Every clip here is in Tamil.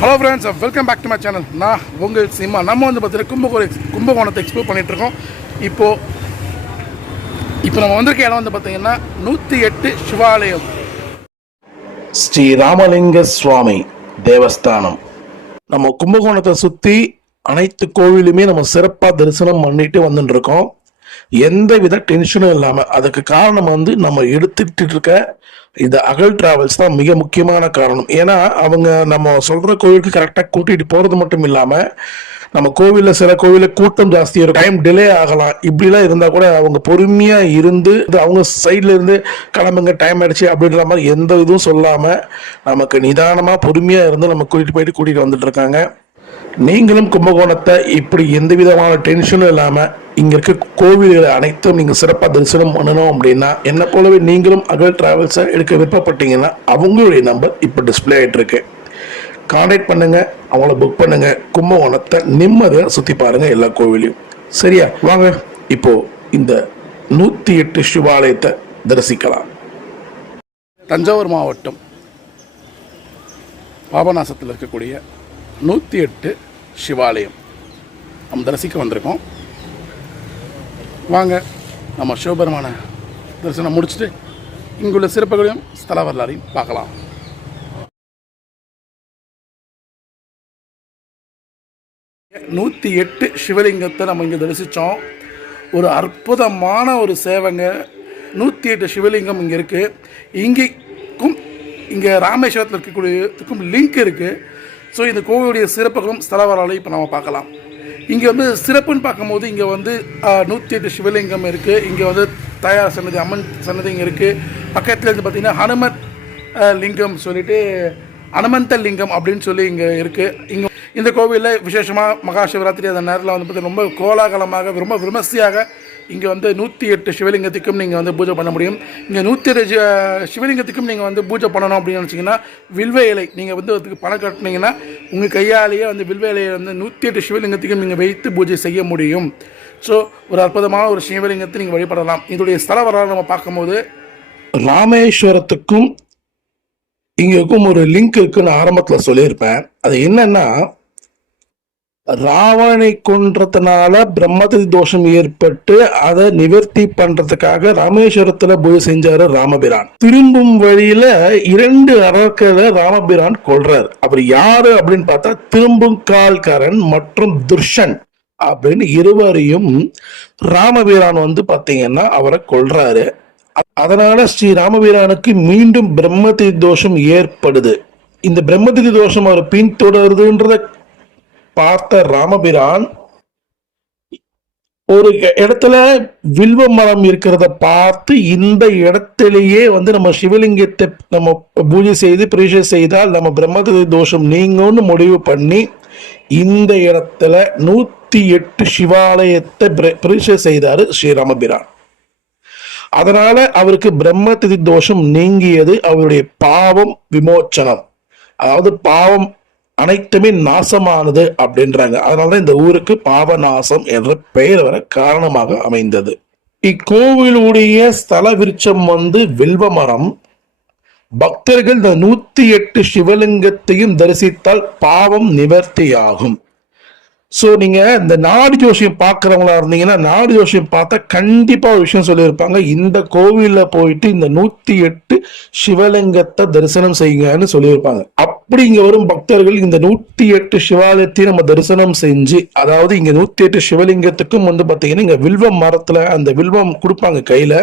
Hello friends welcome back to my channel நான் உங்கள் சினிமா நம்ம வந்து பார்த்தீங்கன்னா கும்பகோணம் கும்பகோணத்தை எக்ஸ்ப்ளோர் பண்ணிகிட்ருக்கோம் இப்போது இப்போ நம்ம வந்திருக்க இடம் வந்து பார்த்தீங்கன்னா நூற்றி எட்டு சிவாலயம். ஸ்ரீ ராமலிங்க சுவாமி தேவஸ்தானம். நம்ம கும்பகோணத்தை சுற்றி அனைத்து கோவிலுமே நம்ம சிறப்பாக தரிசனம் பண்ணிட்டு வந்துட்டுருக்கோம் இருக்கோம். எந்த வித டென்ஷனும் இல்லாமல் அதுக்கு காரணம் வந்து நம்ம எடுத்துட்டு இருக்க இந்த அகல் டிராவல்ஸ் தான் மிக முக்கியமான காரணம். ஏன்னா அவங்க நம்ம சொல்ற கோவிலுக்கு கரெக்டாக கூட்டிட்டு போறது மட்டும் இல்லாம நம்ம கோவிலில் சில கோவிலில் கூட்டம் ஜாஸ்தி இருக்கும். டைம் டிலே ஆகலாம். இப்படிலாம் இருந்தால் கூட அவங்க பொறுமையாக இருந்து இது அவங்க சைட்ல இருந்து கிளம்புங்க டைம் ஆயிடுச்சு அப்படின்ற மாதிரி எந்த இதுவும் சொல்லாமல் நமக்கு நிதானமாக பொறுமையாக இருந்து நம்ம கூட்டிட்டு போயிட்டு கூட்டிகிட்டு வந்துட்டு இருக்காங்க. நீங்களும் கும்பகோணத்தை இப்படி எந்த விதமான டென்ஷனும் இல்லாமல் இங்க இருக்க கோவில்களை அனைத்தும் நீங்க சிறப்பா தரிசனம் பண்ணணும் அப்படின்னா என்ன போலவே நீங்களும் அகல் டிராவல்ஸை எடுக்க விருப்பப்பட்டீங்கன்னா அவங்களுடைய நம்பர் இப்போ டிஸ்பிளே ஆயிட்டு இருக்கு கான்டாக்ட் பண்ணுங்க அவங்கள புக் பண்ணுங்க. கும்பகோணத்தை நிம்மதியாக சுத்தி பாருங்க எல்லா கோவிலையும். சரியா? வாங்க இப்போ இந்த நூத்தி எட்டு சிவாலயத்தை தரிசிக்கலாம். தஞ்சாவூர் மாவட்டம் பாபநாசத்தில் இருக்கக்கூடிய நூற்றி எட்டு சிவாலயம். நம்ம தரிசிக்க வந்திருக்கோம். வாங்க நம்ம சிவபெருமான தரிசனம் முடிச்சுட்டு இங்குள்ள சிறப்புகளையும் ஸ்தல வரலாறையும் பார்க்கலாம். நூற்றி எட்டு சிவலிங்கத்தை நம்ம இங்கே தரிசித்தோம் ஒரு அற்புதமான ஒரு சேவைங்க. நூற்றி எட்டு சிவலிங்கம் இங்கே இருக்குது இங்கேக்கும் இங்கே ராமேஸ்வரத்தில் இருக்கக்கூடியதுக்கும் லிங்க் இருக்குது ஸோ இந்த கோவிலுடைய சிறப்புகளும் ஸ்தல வரலாறையும் இப்போ நம்ம பார்க்கலாம். இங்கே வந்து சிறப்புன்னு பார்க்கும்போது இங்கே வந்து நூற்றி எட்டு சிவலிங்கம் இருக்குது இங்கே வந்து தயார் சன்னதி அம்மன் சன்னதி இங்கே இருக்குது பக்கத்துலேருந்து பார்த்திங்கன்னா ஹனுமத் லிங்கம் சொல்லிட்டு அனுமந்த லிங்கம் அப்படின்னு சொல்லி இங்கே இருக்குது இங்கே இந்த கோவிலில் விசேஷமாக மகா சிவராத்திரி அந்த நேரத்தில் வந்து பார்த்திங்கன்னா ரொம்ப கோலாகலமாக ரொம்ப விமர்சையாக இங்கே வந்து நூற்றி எட்டு சிவலிங்கத்துக்கும் நீங்கள் வந்து பூஜை பண்ண முடியும். இங்கே நூற்றி எட்டு சிவலிங்கத்துக்கும் நீங்கள் வந்து பூஜை பண்ணணும் அப்படின்னு நினச்சிங்கன்னா வில்வ இலை நீங்கள் வந்து அதுக்கு பணம் கட்டினீங்கன்னா உங்கள் கையாலேயே வந்து வில்வ இலையை வந்து நூற்றி எட்டு சிவலிங்கத்துக்கும் நீங்கள் வைத்து பூஜை செய்ய முடியும். ஸோ ஒரு அற்புதமான ஒரு சிவலிங்கத்தை நீங்கள் வழிபடலாம். இதோடைய ஸ்தல வரலாறு நம்ம பார்க்கும்போது ராமேஸ்வரத்துக்கும் இங்கேக்கும் ஒரு லிங்க் இருக்குன்னு ஆரம்பத்தில் சொல்லியிருப்பேன். அது என்னன்னா ராவணை கொன்றதுனால பிரம்மதி தோஷம் ஏற்பட்டு அதை நிவர்த்தி பண்றதுக்காக ராமேஸ்வரத்துல பூஜை செஞ்சாரு ராமபிரான். திரும்பும் வழியில இரண்டு அரக்களை ராமபிரான் கொள்றாரு அவர் யாரு அப்படின்னு பார்த்தா திரும்பும் கால்காரன் மற்றும் துர்ஷன் அப்படின்னு இருவரையும் ராமபிரான் வந்து பாத்தீங்கன்னா அவரை கொள்றாரு அதனால ஸ்ரீ ராமவீரானுக்கு மீண்டும் பிரம்மதி தோஷம் ஏற்படுது. இந்த பிரம்மதி தோஷம் அவர் பின்தொடருதுன்றத பார்த்த ராமபிரான் ஒரு இடத்துல வில்வ மரம் இருக்கிறத பார்த்து இந்த இடத்திலேயே வந்து நம்ம சிவலிங்கத்தை நம்ம பூஜை செய்து பிரீஷை செய்தால் நம்ம பிரம்மதி தோஷம் நீங்கும்னு முடிவு பண்ணி இந்த இடத்துல நூத்தி எட்டு சிவாலயத்தை பிரீஷை செய்தாரு ஸ்ரீராமபிரான் அதனால அவருக்கு பிரம்மதிதி தோஷம் நீங்கியது அவருடைய பாவம் விமோச்சனம். அதாவது பாவம் அனைத்துமே நாசமானது அப்படின்றாங்க. அதனாலதான் இந்த ஊருக்கு பாவநாசம் என்ற பெயர் வர காரணமாக அமைந்தது. இக்கோவிலுடைய ஸ்தல விருட்சம் வந்து வில்வ மரம். பக்தர்கள் இந்த நூத்தி எட்டு சிவலிங்கத்தையும் தரிசித்தால் பாவம் நிவர்த்தியாகும். ஸோ நீங்கள் இந்த நாடு ஜோசியம் பார்க்குறவங்களா இருந்தீங்கன்னா நாடு ஜோசியம் பார்த்தா கண்டிப்பாக ஒரு விஷயம் சொல்லியிருப்பாங்க. இந்த கோவிலில் போயிட்டு இந்த நூற்றி எட்டு சிவலிங்கத்தை தரிசனம் செய்யுங்கன்னு சொல்லியிருப்பாங்க. அப்படி இங்கே வரும் பக்தர்கள் இந்த நூற்றி எட்டு சிவாலயத்தையும் நம்ம தரிசனம் செஞ்சு அதாவது இங்கே நூற்றி எட்டு சிவலிங்கத்துக்கும் வந்து பார்த்தீங்கன்னா இங்கே வில்வம் மரத்தில் அந்த வில்வம் கொடுப்பாங்க கையில்.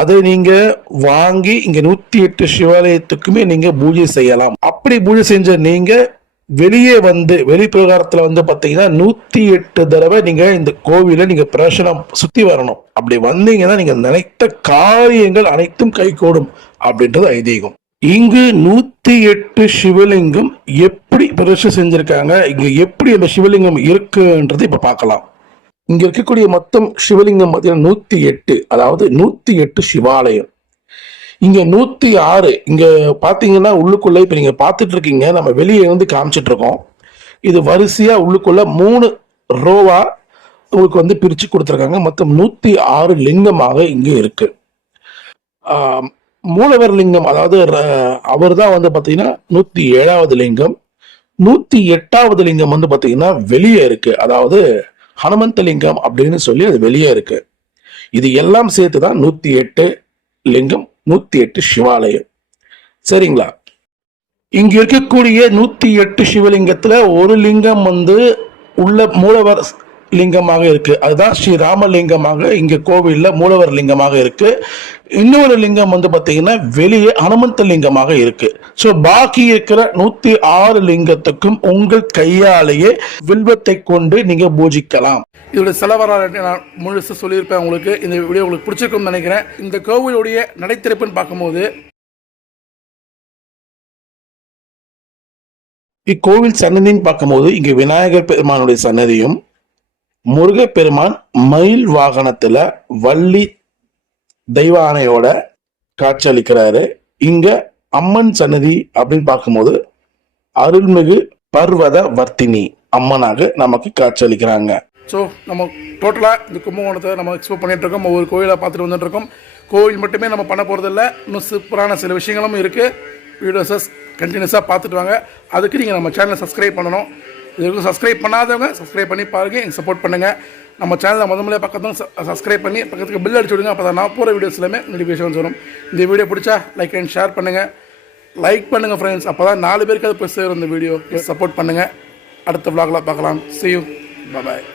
அதை நீங்கள் வாங்கி இங்கே நூற்றி எட்டு சிவாலயத்துக்குமே நீங்கள் பூஜை செய்யலாம். அப்படி பூஜை செஞ்ச நீங்கள் வெளியே வந்து வெளி பிரகாரத்துல வந்து பாத்தீங்கன்னா நூத்தி எட்டு தடவை நீங்க இந்த கோவில நீங்க பிரசனம் சுத்தி வரணும். அப்படி வந்தீங்கன்னா நீங்க நினைத்த காரியங்கள் அனைத்தும் கைகூடும் அப்படின்றது ஐதீகம். இங்கு நூத்தி எட்டு சிவலிங்கம் எப்படி பிரசனம் செஞ்சிருக்காங்க இங்க எப்படி அந்த சிவலிங்கம் இருக்குன்றது இப்ப பார்க்கலாம். இங்க இருக்கக்கூடிய மொத்தம் சிவலிங்கம் பார்த்தீங்கன்னா நூத்தி எட்டு அதாவது நூத்தி எட்டு சிவாலயம். இங்க நூத்தி ஆறு இங்க பாத்தீங்கன்னா உள்ளுக்குள்ள இப்ப நீங்க பாத்துட்டு இருக்கீங்க நம்ம வெளியே இருந்து காமிச்சிட்டு இருக்கோம். இது வரிசையா உள்ளுக்குள்ள மூணு ரோவா உங்களுக்கு வந்து பிரிச்சு கொடுத்துருக்காங்க. மொத்தம் நூத்தி ஆறு லிங்கமாக இங்க இருக்கு. மூலவர் லிங்கம் அதாவது அவர் தான் வந்து பாத்தீங்கன்னா நூத்தி ஏழாவது லிங்கம். நூத்தி எட்டாவது லிங்கம் வந்து பாத்தீங்கன்னா வெளியே இருக்கு. அதாவது ஹனுமந்த லிங்கம் அப்படின்னு சொல்லி அது வெளியே இருக்கு. இது எல்லாம் சேர்த்து தான் நூத்தி எட்டு லிங்கம் நூத்தி எட்டு சிவாலயம். சரிங்களா? இங்க இருக்கக்கூடிய நூத்தி எட்டு சிவலிங்கத்துல ஒரு லிங்கம் வந்து உள்ள மூலவர் லிங்கமாக இருக்கு. அதுதான் ஸ்ரீ ராமலிங்கமாக இங்க கோவில்ல மூலவர் லிங்கமாக இருக்கு. இன்னொரு லிங்கம் வந்து பாத்தீங்கன்னா வெளியே அனுமந்த லிங்கமாக இருக்கு. ஸோ பாக்கி இருக்கிற நூத்தி ஆறு லிங்கத்துக்கும் உங்கள் கையாலேயே வில்வத்தை கொண்டு நீங்க பூஜிக்கலாம். இதோட செலவராக நான் முழுசு சொல்லியிருப்பேன் உங்களுக்கு. இந்த வீடியோ உங்களுக்கு பிடிச்சிருக்கும்னு நினைக்கிறேன். இந்த கோவிலுடைய நடைத்திறப்புன்னு பார்க்கும்போது இக்கோவில் சன்னதின்னு பார்க்கும்போது இங்க விநாயகர் பெருமானுடைய சன்னதியும் முருகப்பெருமான் மயில் வாகனத்துல வள்ளி தெய்வானையோட காட்சியளிக்கிறாரு. இங்க அம்மன் சன்னதி அப்படின்னு பார்க்கும்போது அருள்மிகு பர்வத வர்த்தினி அம்மனாக நமக்கு காட்சியளிக்கிறாங்க. ஸோ நம்ம டோட்டலாக இந்த கும்பகோணத்தை நம்ம எக்ஸ்ப்ளோர் பண்ணிட்டு இருக்கோம். ஒவ்வொரு கோயிலை பார்த்துட்டு வந்துட்டு இருக்கோம். கோவில் மட்டுமே நம்ம பண்ண போகிறதில்ல இன்னும் சூப்பரான சில விஷயங்களும் இருக்குது வீடியோஸஸ் கண்டினியூஸாக பார்த்துட்டு வாங்க. அதுக்கு நீங்கள் நம்ம சேனலை சப்ஸ்கிரைப் பண்ணணும். இதுக்கு சப்ஸ்கிரைப் பண்ணாதவங்க சப்ஸ்கிரைப் பண்ணி பாருங்க எங்கள் சப்போர்ட் பண்ணுங்கள் நம்ம சேனலை முத முதல்ல பக்கத்தும் சப்ஸ்கிரைப் பண்ணி பக்கத்துக்கு பில் அடிச்சு விடுங்க அப்போ தான் நான் போகிற வீடியோஸ் எல்லாமே நோட்டிஃபிகேஷன்ஸ் வரும். இந்த வீடியோ பிடிச்சா லைக் அண்ட் ஷேர் பண்ணுங்கள் லைக் பண்ணுங்கள் ஃப்ரெண்ட்ஸ் அப்போ தான் நாலு பேருக்கு அது போய் சேரும் இந்த வீடியோ சப்போர்ட் பண்ணுங்கள் அடுத்த விளாகில் பார்க்கலாம். See you. பாய்